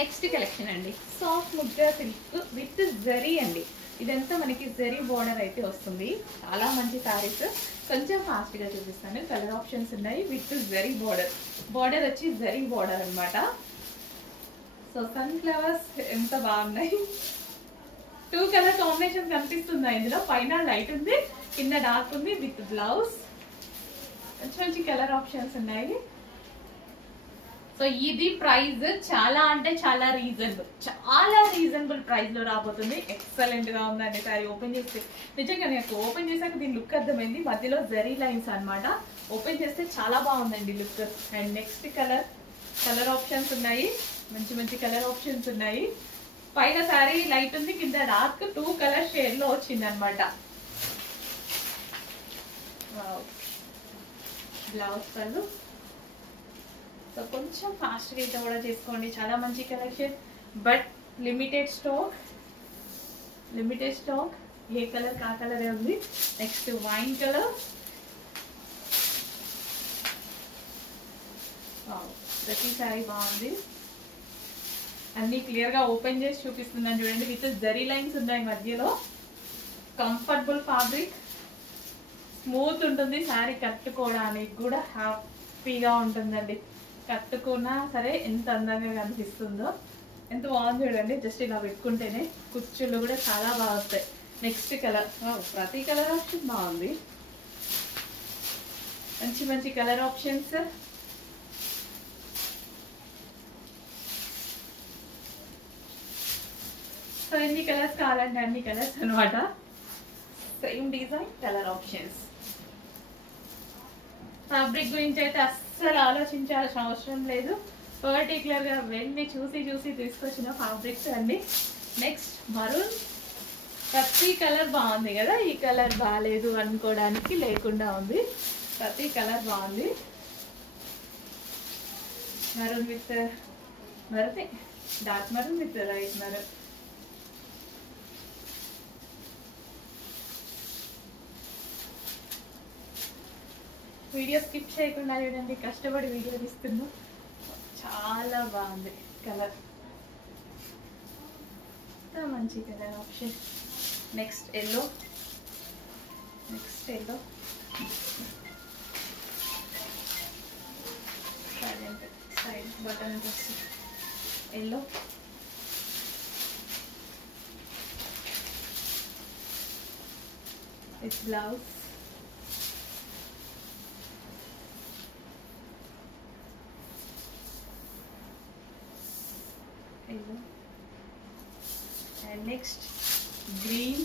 Next collection అండి, soft ముగ్గా silk with zari అండి. ఇదంతా మనకి జరీ బోర్డర్ అయితే వస్తుంది. చాలా మంచి సారీస్. కొంచెం ఫాస్ట్ గా చూపిస్తాను. కలర్ ఆప్షన్స్ ఉన్నాయి విత్ జరీ బోర్డర్. బోర్డర్ వచ్చి జరీ బోర్డర్ అన్నమాట. సో సన్ ఫ్లవర్స్ ఎంత బాగున్నాయి. 2 కలర్ కాంబినేషన్ కనిపిస్తుంది ఇందులో. పైన లైట్ ఉంది, కింద డార్క్ ఉంది విత్ బ్లౌజ్. మంచి మంచి కలర్ ఆప్షన్స్ ఉన్నాయి. సో ఇది ప్రైస్ చాలా అంటే చాలా రీజనబుల్ ప్రైస్ లో రాబోతుంది. ఎక్సలెంట్ గా ఉందండి సారీ. ఓపెన్ చేస్తే నిజంగా నాకు ఓపెన్ చేసాక దీని లుక్ అర్థమైంది. మధ్యలో జరీ లైన్స్ అన్నమాట. ఓపెన్ చేస్తే చాలా బాగుందండి look. And next colour options ఉన్నాయి. మంచి మంచి కలర్ ఆప్షన్స్ ఉన్నాయి. పైన సారీ లైట్ ఉంది, కింద డార్క్ 2 కలర్ షేడ్ లో వచ్చింది అనమాట. బ్లౌజ్ పళ్ళు. సో కొంచెం ఫాస్ట్ గా కూడా చేసుకోండి. చాలా మంచి collection, but limited stock. A colour కా కలరే ఉంది. Next wine colour. ప్రతి సారీ బాగుంది. అన్ని క్లియర్ గా ఓపెన్ చేసి చూపిస్తున్నాను చూడండి. విత్ జరీ లైన్స్ ఉన్నాయి మధ్యలో. కంఫర్టబుల్ ఫ్యాబ్రిక్, స్మూత్ ఉంటుంది. సారీ కట్టుకోవడానికి కూడా హ్యాపీగా ఉంటుందండి. కట్టుకున్నా సరే ఎంత అందంగా కనిపిస్తుందో. ఎంత బాగుంది చూడండి. జస్ట్ ఇలా పెట్టుకుంటేనే కుచ్చుళ్ళు కూడా చాలా బాగా వస్తాయి. Next colour. ప్రతి కలర్ ఆప్షన్ బాగుంది. మంచి మంచి కలర్ ఆప్షన్స్. సో ఎన్ని కలర్స్ కావాలంటే అన్ని కలర్స్ అనమాట. Same design, colour options. Fabric గురించి అయితే అస్సలు ఆలోచించాల్సిన అవసరం లేదు. పర్టికులర్ గా వెళ్ళి చూసి తీసుకొచ్చిన ఫ్యాబ్రిక్స్ అండి. Next maroon. ప్రతి కలర్ బాగుంది కదా. ఈ కలర్ బాగాలేదు అనుకోవడానికి లేకుండా ఉంది. ప్రతి కలర్ బాగుంది. Maroon with maroon, dark maroon with light maroon. Video skip చేయకుండా చూడండి. కష్టపడి వీడియో తీస్తున్నా. చాలా బాగుంది కలర్. మంచి colour option. Next yellow. Side button yellow. With blouse. And next green,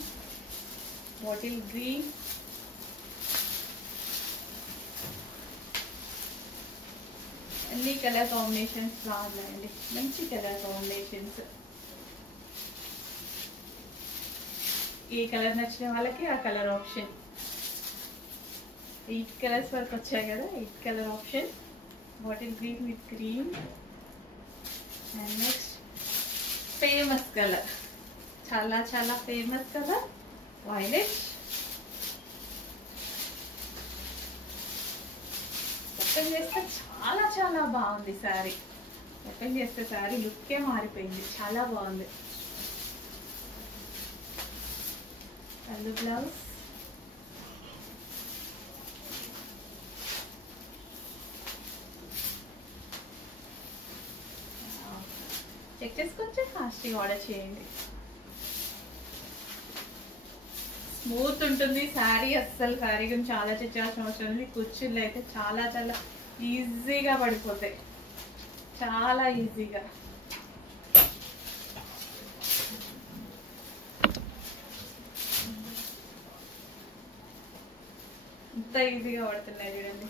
bottle green. అన్ని కలర్ కాంబినేషన్స్ బాగున్నాయండి. మంచి కలర్ కాంబినేషన్స్. ఏ కలర్ నచ్చిన వాళ్ళకి ఆ కలర్ ఆప్షన్. 8 కలర్స్ వరకు వచ్చాయి కదా. 8 colour option. Bottle green with green. And next famous colour, చాలా ఫేమస్ కలర్, వైలెట్. ఓపెన్ చేస్తే చాలా బాగుంది సారీ. ఓపెన్ చేస్తే సారీ లుక్కే మారిపోయింది. చాలా బాగుంది. పళ్ళు బ్లౌజ్. చెక్ చేసుకొచ్చి ఫాస్ట్గా ఆర్డర్ చేయండి. స్మూత్ ఉంటుంది శారీ. అస్సలు శారీ గురించి ఆలోచించాల్సిన అవసరం ఉంది. కుర్చీలు అయితే చాలా ఈజీగా పడిపోతాయి. చాలా ఈజీగా. ఇంత ఈజీగా పడుతున్నాయి చూడండి.